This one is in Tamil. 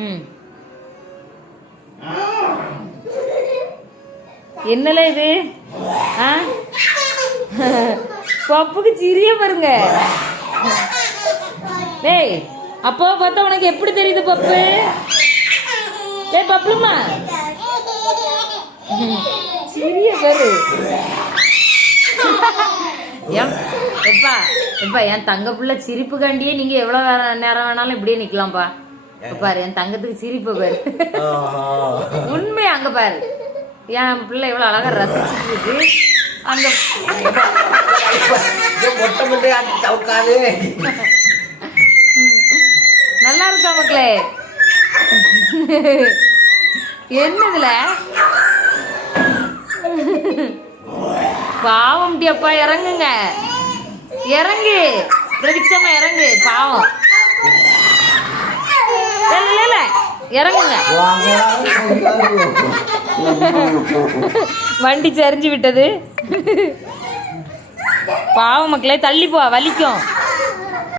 ம் என்னல இது? பப்புக்கு சிரிய பாருங்க. டேய் அப்போ பார்த்தா உனக்கு எப்படி தெரியுது பப்பு? டேய் பப்புமா சிரிய பாரு. எப்பா எப்பா என் தங்க பிள்ளை சிரிப்பு காண்டியே நீங்க எவ்வளவு நேரம் வேணாலும் இப்படியே நிக்கலாம்ப்பா. பாரு என் தங்கத்துக்கு சிரிப்பு பாரு. உண்மை அங்க பாரு என் பிள்ளை எவ்வளவு அழகா ரசிச்சுட்டு இருக்கு. அங்க நல்லா இருக்கா மக்களே? என்னதுல பாவம் அப்பா இறங்குங்க, இறங்கு பிரதீட்சமா இறங்கு. பாவம் இல்ல இறங்குங்க. வண்டி சரிஞ்சு விட்டது. பாவம் மக்களே, தள்ளி போ, வலிக்கும்.